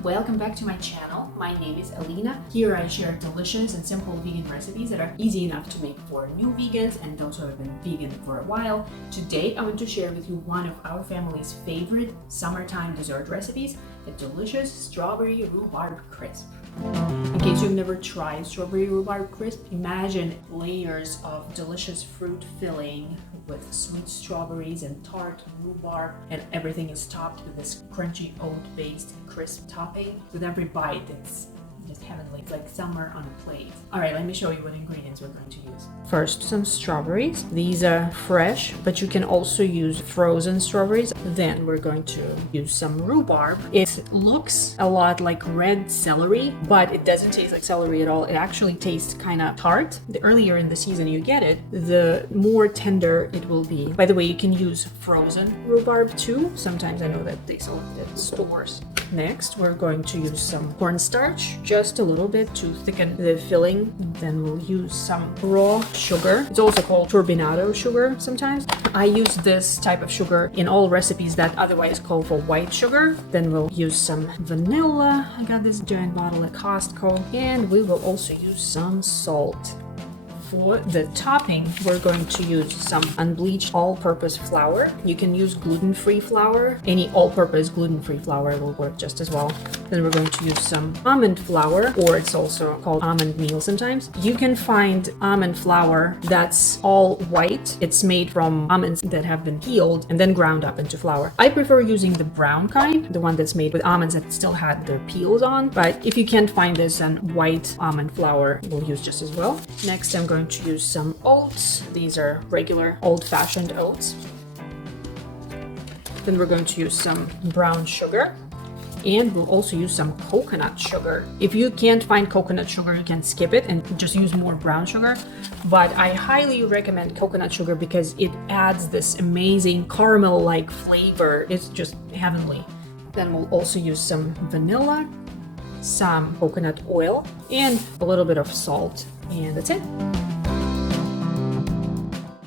everyone, welcome back to my channel. My name is Alina. Here I share delicious and simple vegan recipes that are easy enough to make for new vegans and those who have been vegan for a while. Today I want to share with you one of our family's favorite summertime dessert recipes, a delicious strawberry rhubarb crisp. In case you've never tried strawberry rhubarb crisp, imagine layers of delicious fruit filling with sweet strawberries and tart rhubarb, and everything is topped with this crunchy oat-based crisp topping. With every bite, it's just heavenly, like summer on a plate. All right, let me show you what ingredients we're going to use. First, some strawberries. These are fresh, but you can also use frozen strawberries. Then we're going to use some rhubarb. It looks a lot like red celery, but it doesn't taste like celery at all. It actually tastes kind of tart. The earlier in the season you get it, the more tender it will be. By the way, you can use frozen rhubarb too. Sometimes I know that they sell it at stores. Next, we're going to use some cornstarch, just a little bit to thicken the filling. Then we'll use some raw sugar. It's also called turbinado sugar sometimes. I use this type of sugar in all recipes that otherwise call for white sugar. Then we'll use some vanilla. I got this giant bottle at Costco. And we will also use some salt. For the topping, we're going to use some unbleached all-purpose flour. You can use gluten-free flour. Any all-purpose gluten-free flour will work just as well. Then we're going to use some almond flour, or it's also called almond meal sometimes. You can find almond flour that's all white. It's made from almonds that have been peeled and then ground up into flour. I prefer using the brown kind, the one that's made with almonds that still had their peels on. But if you can't find this, then white almond flour we'll use just as well. Next, I'm going to use some oats. These are regular old-fashioned oats. Then we're going to use some brown sugar, and we'll also use some coconut sugar. If you can't find coconut sugar, you can skip it and just use more brown sugar. But I highly recommend coconut sugar because it adds this amazing caramel-like flavor. It's just heavenly. Then we'll also use some vanilla, some coconut oil, and a little bit of salt. And that's it.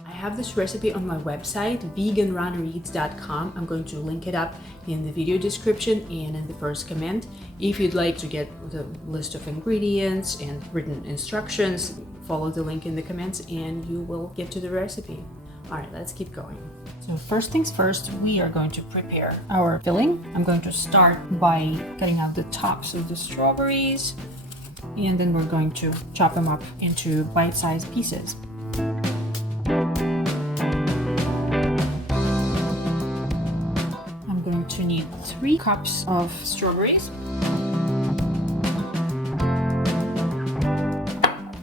I have this recipe on my website, veganrunnereats.com. I'm going to link it up in the video description and in the first comment. If you'd like to get the list of ingredients and written instructions, follow the link in the comments and you will get to the recipe. All right, let's keep going. So first things first, we are going to prepare our filling. I'm going to start by cutting out the tops of the strawberries, and then we're going to chop them up into bite-sized pieces. I'm going to need 3 cups of strawberries.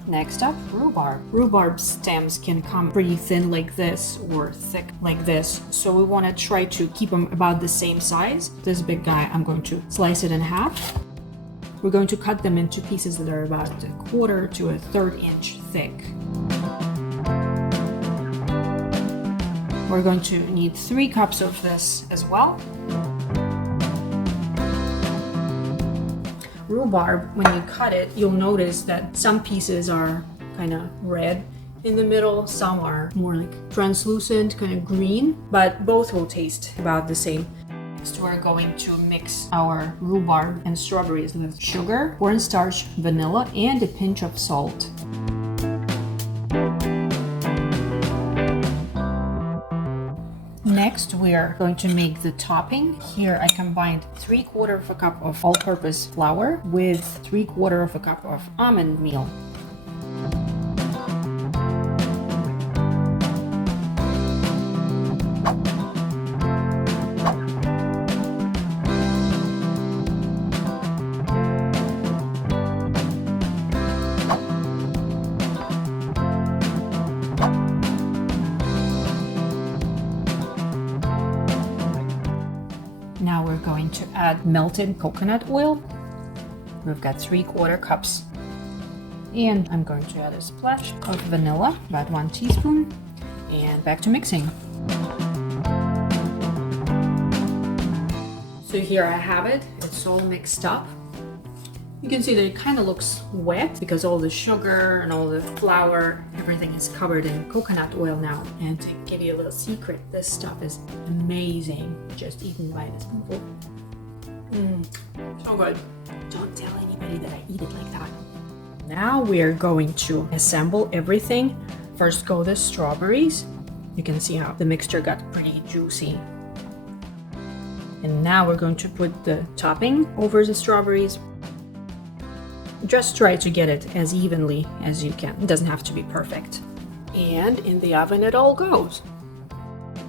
Next up, rhubarb. Rhubarb stems can come pretty thin like this or thick like this, so we want to try to keep them about the same size. This big guy, I'm going to slice it in half. We're going to cut them into pieces that are about 1/4 to 1/3 inch thick. We're going to need 3 cups of this as well. Rhubarb, when you cut it, you'll notice that some pieces are kind of red in the middle, some are more like translucent, kind of green, but both will taste about the same. Next, we're going to mix our rhubarb and strawberries with sugar, cornstarch, vanilla, and a pinch of salt. Next, we are going to make the topping. Here I combined 3/4 cup of all-purpose flour with 3/4 cup of almond meal. Now we're going to add melted coconut oil. We've got 3/4 cups. And I'm going to add a splash of vanilla, about 1 teaspoon, and back to mixing. So here I have it. It's all mixed up. You can see that it kind of looks wet because all the sugar and all the flour, everything is covered in coconut oil now. And to give you a little secret, this stuff is amazing. Just eaten by the spoonful. So good. Don't tell anybody that I eat it like that. Now we're going to assemble everything. First go the strawberries. You can see how the mixture got pretty juicy. And now we're going to put the topping over the strawberries. Just try to get it as evenly as you can. It doesn't have to be perfect. And in the oven it all goes.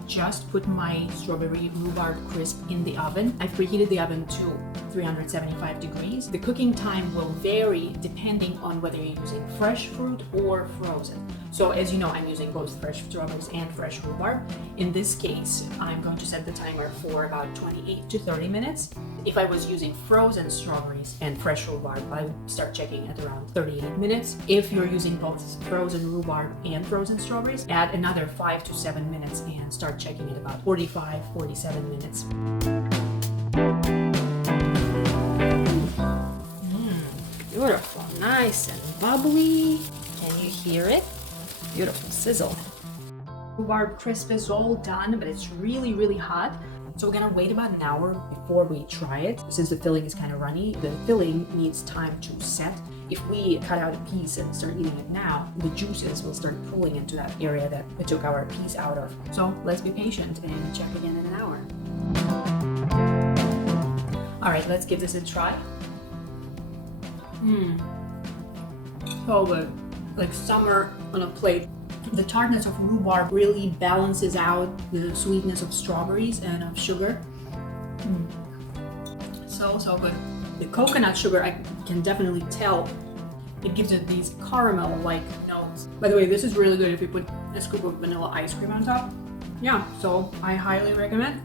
Just put my strawberry rhubarb crisp in the oven. I preheated the oven to 375 degrees. The cooking time will vary depending on whether you're using fresh fruit or frozen. So as you know, I'm using both fresh strawberries and fresh rhubarb. In this case, I'm going to set the timer for about 28 to 30 minutes. If I was using frozen strawberries and fresh rhubarb, I would start checking at around 38 minutes. If you're using both frozen rhubarb and frozen strawberries, add another 5 to 7 minutes and start checking at about 45, 47 minutes. Beautiful, nice and bubbly. Can you hear it? Beautiful sizzle. Rhubarb crisp is all done, but it's really, really hot. So we're gonna wait about an hour before we try it. Since the filling is kind of runny, the filling needs time to set. If we cut out a piece and start eating it now, the juices will start pooling into that area that we took our piece out of. So let's be patient and check again in an hour. All right, let's give this a try. So good, like summer on a plate. The tartness of rhubarb really balances out the sweetness of strawberries and of sugar. So good. The coconut sugar, I can definitely tell. It gives it these caramel-like notes. By the way, this is really good if you put a scoop of vanilla ice cream on top. Yeah, so I highly recommend.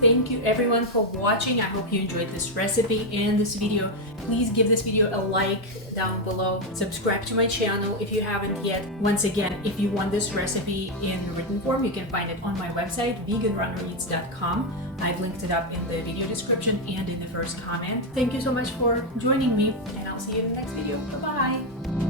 Thank you everyone for watching. I hope you enjoyed this recipe and this video. Please give this video a like down below. Subscribe to my channel if you haven't yet. Once again, if you want this recipe in written form, you can find it on my website, veganrunnereats.com. I've linked it up in the video description and in the first comment. Thank you so much for joining me, and I'll see you in the next video. Bye-bye.